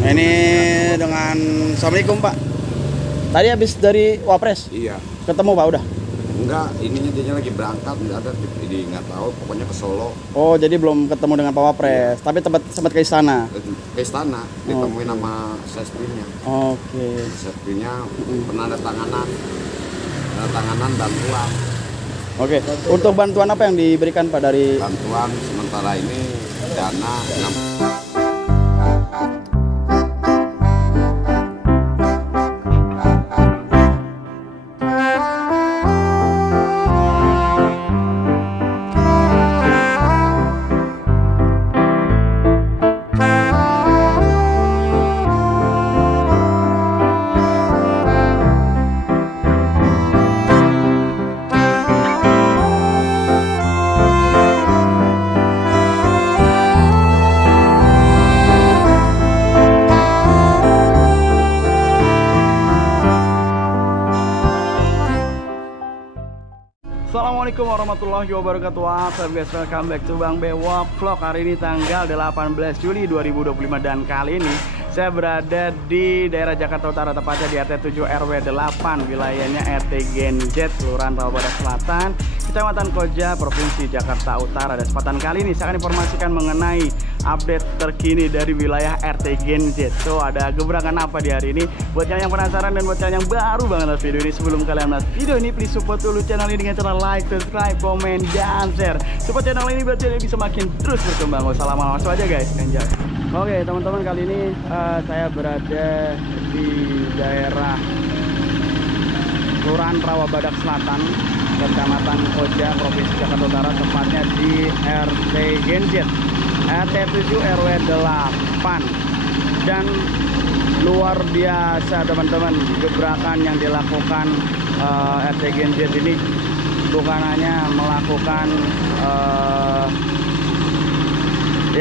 Ini dengan Assalamualaikum Pak. Tadi habis dari Wapres? Iya. Ketemu Pak udah? Enggak, ininya dia lagi berangkat, nggak ada, jadi nggak tahu, pokoknya ke Solo. Oh, jadi belum ketemu dengan Pak Wapres, tapi sempat ke istana. Ke istana, ditemuin sama sespirnya. Oke. Sespirnya pernah ada tanganan bantuan. Oke. Untuk bantuan apa yang diberikan Pak dari? Bantuan sementara ini dana 6. Assalamualaikum warahmatullahi wabarakatuh. Guys, welcome back to Bang Bewok Vlog. Hari ini tanggal 18 Juli 2025 dan kali ini saya berada di daerah Jakarta Utara, tepatnya di RT 7 RW 8, wilayahnya RT Genjet, Kelurahan Rawabadak Selatan, Kecamatan Koja, Provinsi Jakarta Utara. Dan kesempatan kali ini saya akan informasikan mengenai update terkini dari wilayah RT Genjet. So, ada gebrakan apa di hari ini? Buat kalian yang penasaran dan buat kalian yang baru banget nonton video ini, sebelum kalian nonton video ini, please support dulu channel ini dengan cara like, subscribe, komen, dan share. Support channel ini biar channel bisa makin terus berkembang. Gak usah lama-lama, langsung aja guys, enjoy. Oke teman-teman, kali ini saya berada di daerah Kelurahan Rawabadak Selatan, Kecamatan Koja, Provinsi Jakarta Utara, tepatnya di RT Genjet, RT 7 RW 8. Dan luar biasa teman-teman, gebrakan yang dilakukan RT Genjet ini bukan hanya melakukan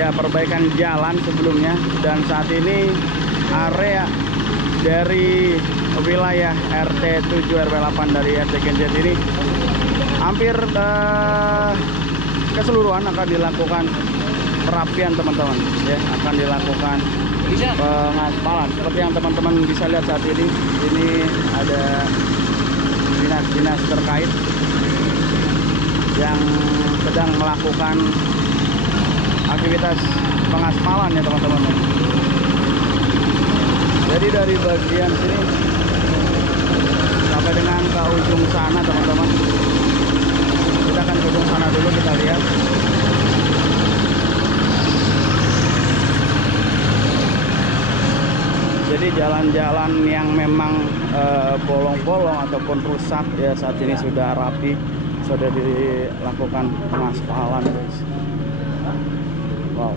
perbaikan jalan sebelumnya, dan saat ini area dari wilayah RT 7 RW 8 dari RT Genjet ini hampir keseluruhan akan dilakukan perapian teman-teman, ya, akan dilakukan pengaspalan seperti yang teman-teman bisa lihat saat ini. Ini ada dinas-dinas terkait yang sedang melakukan aktivitas pengaspalan ya teman-teman. Jadi dari bagian sini sampai dengan ke ujung sana teman-teman. Kita akan ke ujung sana dulu, kita lihat. Jadi jalan-jalan yang memang bolong-bolong ataupun rusak ya saat ini sudah rapi, sudah dilakukan pengaspalan guys. Wow.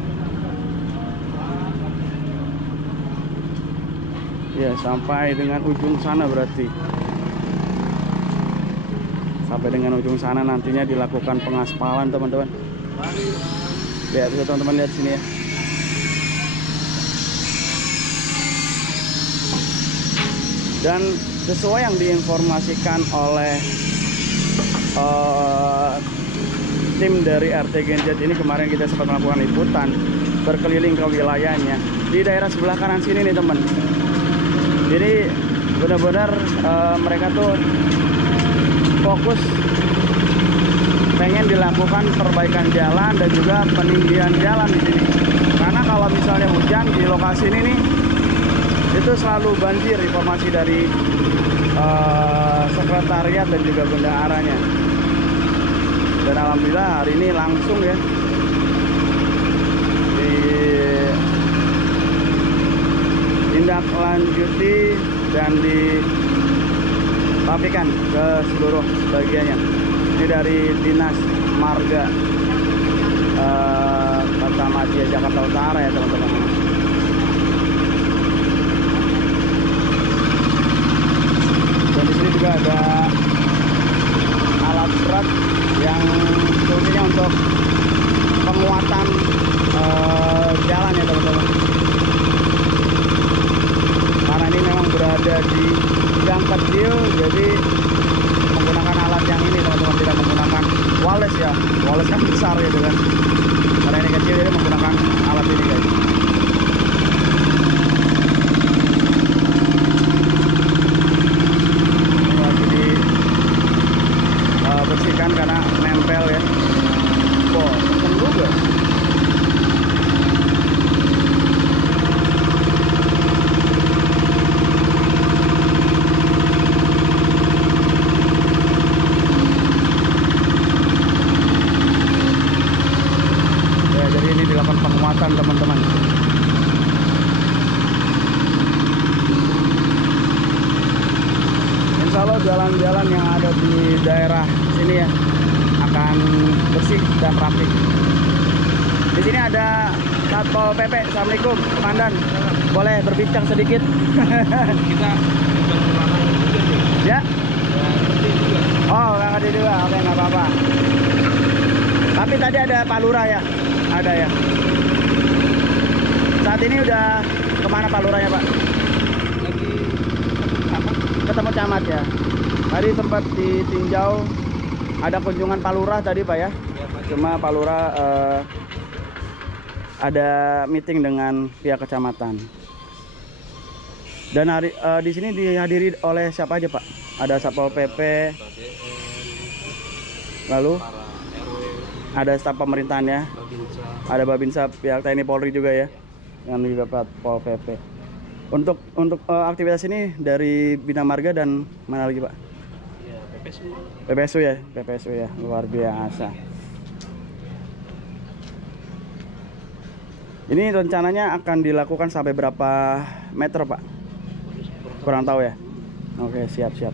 Ya, sampai dengan ujung sana berarti. Sampai dengan ujung sana nantinya dilakukan pengaspalan teman-teman. Ya, bisa teman-teman lihat sini ya. Dan sesuai yang diinformasikan oleh tim dari RT Genjet ini, kemarin kita sempat melakukan liputan berkeliling ke wilayahnya di daerah sebelah kanan sini nih teman. Jadi benar-benar mereka tuh fokus pengen dilakukan perbaikan jalan dan juga peninggian jalan di sini. Karena kalau misalnya hujan di lokasi ini nih, itu selalu banjir, informasi dari sekretariat dan juga bendaharanya. Dan alhamdulillah hari ini langsung ya ditindaklanjuti dan dirapikan ke seluruh bagiannya. Ini dari Dinas Marga Kota Madia Jakarta Utara ya teman-teman. Dan di sini juga ada alat berat yang fungsinya untuk penguatan jalan ya teman-teman. Karena ini memang berada di gang kecil, jadi menggunakan alat yang ini teman-teman, tidak menggunakan wales ya. Wales kan besar gitu kan. Karena ini kecil, jadi menggunakan alat ini guys. jalan-jalan yang ada di daerah sini ya akan bersih dan rapi. Di sini ada Satpol PP. Assalamualaikum, Komandan. Boleh berbincang sedikit? Kita Ya. Oh, nggak ngerti juga. Oke, nggak apa-apa. Tapi tadi ada Pak Lurah ya? Ada ya. Saat ini udah kemana Pak Lurahnya, Pak? lagi Ketemu camat ya. Tadi sempat ditinjau, ada kunjungan Pak Lurah tadi Pak ya. Cuma Pak Lurah ada meeting dengan pihak kecamatan. Dan hari di sini dihadiri oleh siapa aja Pak? Ada Satpol PP, lalu ada staf pemerintahan ya, ada Babinsa, pihak TNI Polri juga ya, yang juga Satpol PP. Untuk aktivitas ini dari Bina Marga dan mana lagi Pak? ya PPSU. PPSU ya, luar biasa. Ini rencananya akan dilakukan sampai berapa meter Pak? Kurang tahu ya. Oke, siap.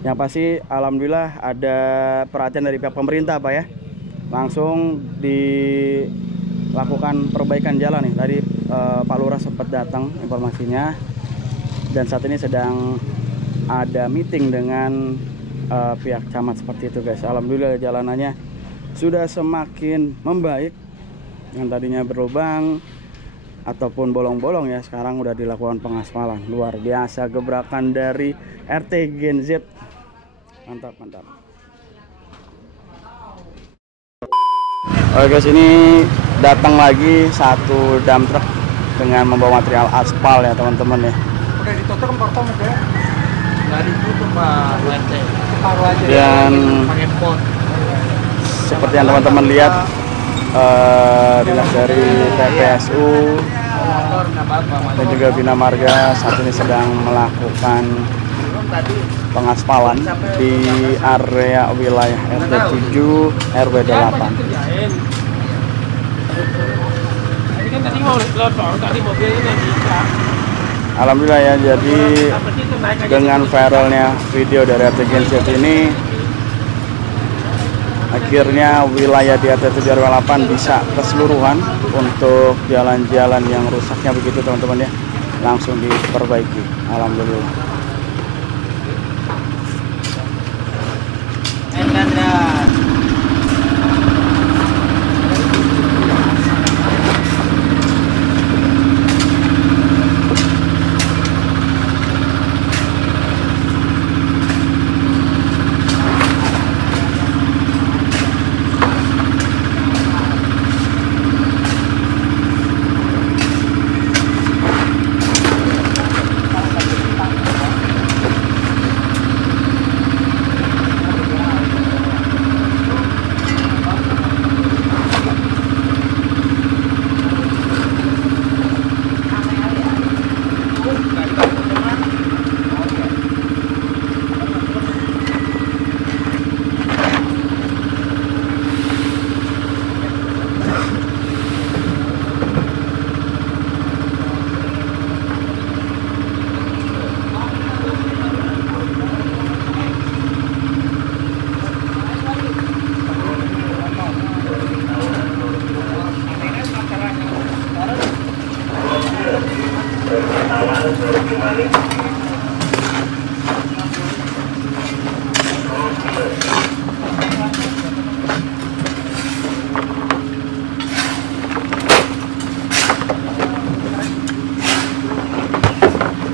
Yang pasti alhamdulillah ada perhatian dari pihak pemerintah Pak ya. Langsung dilakukan perbaikan jalan nih. Tadi Pak Lurah sempat datang informasinya, dan saat ini sedang ada meeting dengan pihak camat seperti itu guys. Alhamdulillah jalanannya sudah semakin membaik. Yang tadinya berlubang ataupun bolong-bolong ya, sekarang udah dilakukan pengaspalan. Luar biasa gebrakan dari RT Gen Z. Mantap. Oke guys, ini datang lagi satu dump truck dengan membawa material aspal ya teman-teman ya. Udah ditutup portong ya? Nggak ditutup Pak RT. Separuh aja. Dan pakai pot. seperti yang teman-teman lihat, dinas dari PPSU dan juga Bina Marga saat ini sedang melakukan pengaspalan di area wilayah RT 7 RW 8. Alhamdulillah ya, jadi dengan viralnya video dari RT Gen Z ini, akhirnya wilayah di RT 7 RW 8 bisa keseluruhan untuk jalan-jalan yang rusaknya begitu teman-teman ya, langsung diperbaiki. Alhamdulillah.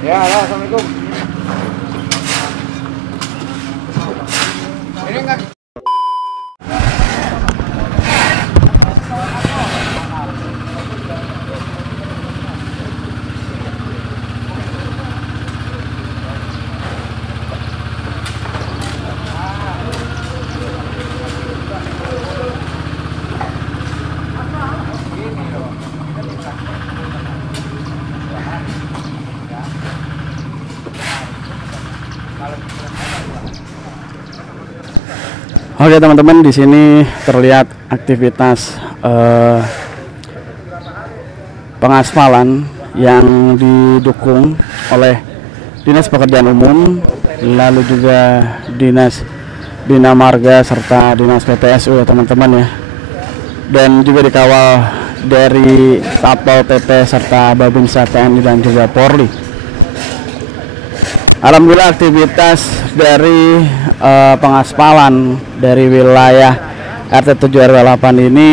Ya, halo, assalamualaikum. Ini enggak. Oke teman-teman, di sini terlihat aktivitas pengaspalan yang didukung oleh Dinas Pekerjaan Umum lalu juga Dinas Bina Marga serta Dinas PPSU ya teman-teman ya, dan juga dikawal dari Satpol PP serta Babinsa TNI dan juga Polri. Alhamdulillah aktivitas dari pengaspalan dari wilayah RT 7 RW 8 ini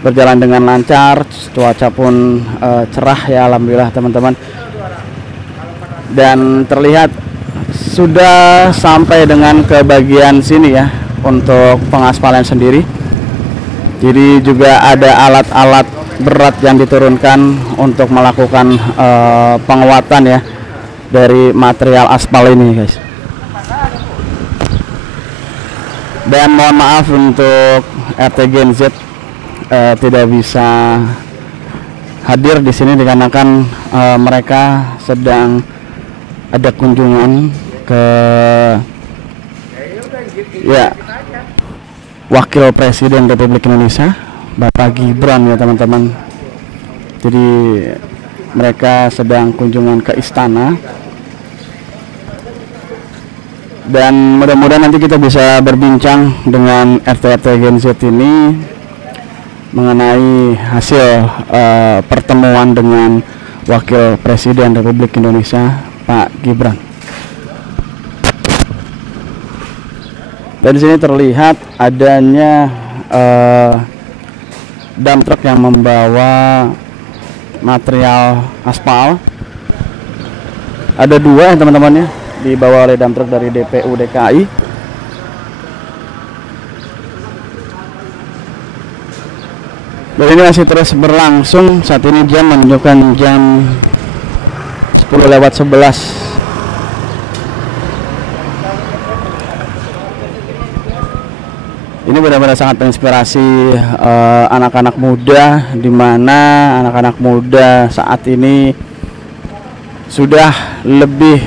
berjalan dengan lancar, cuaca pun cerah ya alhamdulillah teman-teman, dan terlihat sudah sampai dengan ke bagian sini ya untuk pengaspalan sendiri. Jadi juga ada alat-alat berat yang diturunkan untuk melakukan penguatan ya dari material aspal ini guys. Dan mohon maaf untuk RT Gen Z tidak bisa hadir di sini dikarenakan mereka sedang ada kunjungan ke ya Wakil Presiden Republik Indonesia Bapak Gibran ya teman-teman. Jadi mereka sedang kunjungan ke istana, dan mudah-mudahan nanti kita bisa berbincang dengan RT Gen Z ini mengenai hasil pertemuan dengan Wakil Presiden Republik Indonesia Pak Gibran. Dan di sini terlihat adanya dump truck yang membawa material aspal. Ada dua teman-teman ya, dibawa oleh dump truck dari DPU DKI. Dan ini masih terus berlangsung. Saat ini jam menunjukkan jam 10:11. Ini benar-benar sangat menginspirasi anak-anak muda, di mana anak-anak muda saat ini sudah lebih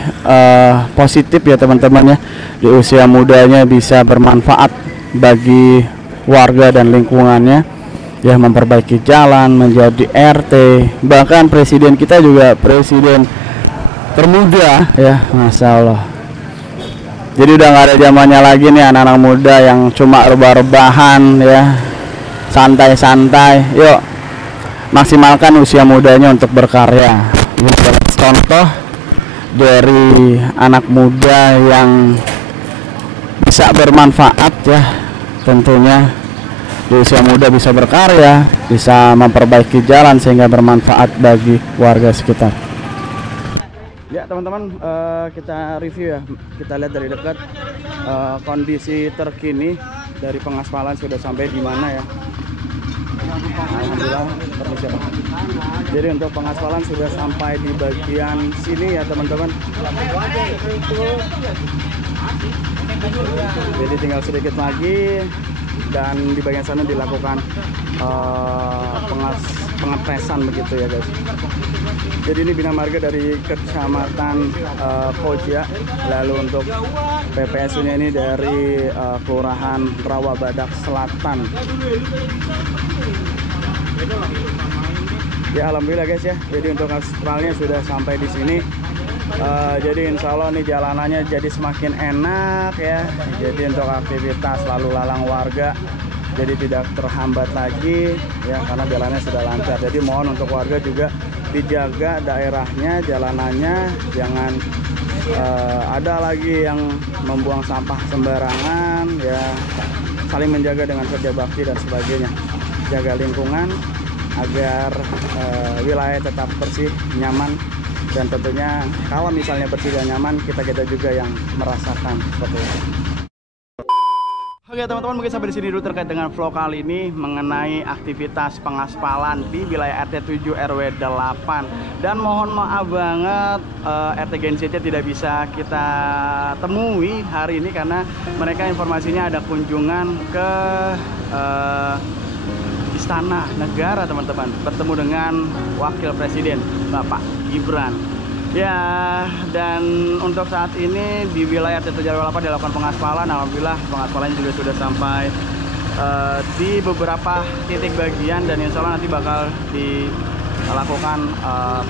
positif ya teman-teman ya, di usia mudanya bisa bermanfaat bagi warga dan lingkungannya ya, memperbaiki jalan, menjadi RT, bahkan presiden kita juga presiden termuda ya, Masya Allah. Jadi udah nggak ada zamannya lagi nih anak-anak muda yang cuma rebah-rebahan ya, santai-santai. Yuk maksimalkan usia mudanya untuk berkarya. Ini contoh dari anak muda yang bisa bermanfaat ya, tentunya di usia muda bisa berkarya, bisa memperbaiki jalan sehingga bermanfaat bagi warga sekitar. Ya teman-teman, kita review ya, kita lihat dari dekat kondisi terkini dari pengaspalan sudah sampai di mana ya. Alhamdulillah, permisi Pak. Jadi untuk pengaspalan sudah sampai di bagian sini ya teman-teman. Jadi tinggal sedikit lagi dan di bagian sana dilakukan pengetesan begitu ya guys. Jadi ini Bina Marga dari Kecamatan Koja, lalu untuk PPSU-nya ini dari Kelurahan Rawabadak Selatan. Ya alhamdulillah guys ya. Jadi untuk aspalnya sudah sampai di sini. Jadi insya Allah nih jalanannya jadi semakin enak ya. Jadi untuk aktivitas lalu lalang warga jadi tidak terhambat lagi ya, karena jalannya sudah lancar. Jadi mohon untuk warga juga dijaga daerahnya, jalanannya, jangan ada lagi yang membuang sampah sembarangan ya, saling menjaga dengan kerja bakti dan sebagainya. Jaga lingkungan agar wilayah tetap bersih, nyaman, dan tentunya kalau misalnya bersih dan nyaman, kita juga yang merasakan seperti itu. Oke teman-teman, mungkin sampai di sini dulu terkait dengan vlog kali ini mengenai aktivitas pengaspalan di wilayah RT 7 RW 8. Dan mohon maaf banget RT Gen Z tidak bisa kita temui hari ini karena mereka informasinya ada kunjungan ke Istana Negara teman-teman, bertemu dengan Wakil Presiden Bapak Gibran. Ya, dan untuk saat ini di wilayah RT 7 RW 8 dilakukan pengaspalan. Alhamdulillah pengaspalan juga sudah sampai di beberapa titik bagian, dan insya Allah nanti bakal lakukan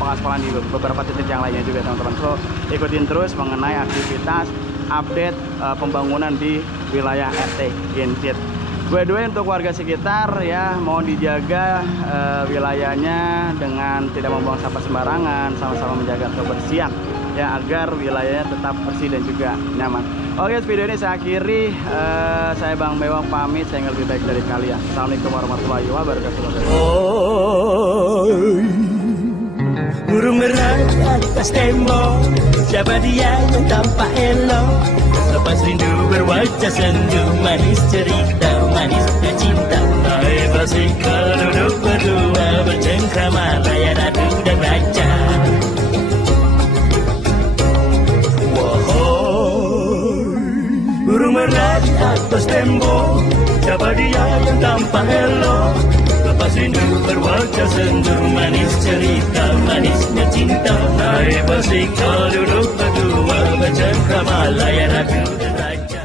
pengaspalan di beberapa titik yang lainnya juga teman-teman. So ikutin terus mengenai aktivitas update pembangunan di wilayah RT Gensit. By the way, untuk warga sekitar ya mohon dijaga wilayahnya dengan tidak membuang sampah sembarangan, sama-sama menjaga kebersihan ya agar wilayahnya tetap bersih dan juga nyaman. Oke, video ini saya akhiri. Saya Bang Bewok pamit. Saya ingin lebih baik dari kalian. Assalamualaikum warahmatullahi wabarakatuh. Burung merah di atas tembok, siapa dia yang tampak elok? Lepas rindu berwajah sendu, manis cerita, manisnya cinta. Hai Basika duduk berdua, bercengkrama layan adu dan raja. Burung merah di atas tembok, siapa dia yang tampak elok? Lepas rindu berwajah sendu, manis cerita, manisnya cinta. Hai Basika duduk berdua, bercengkrama layan adu dan raja.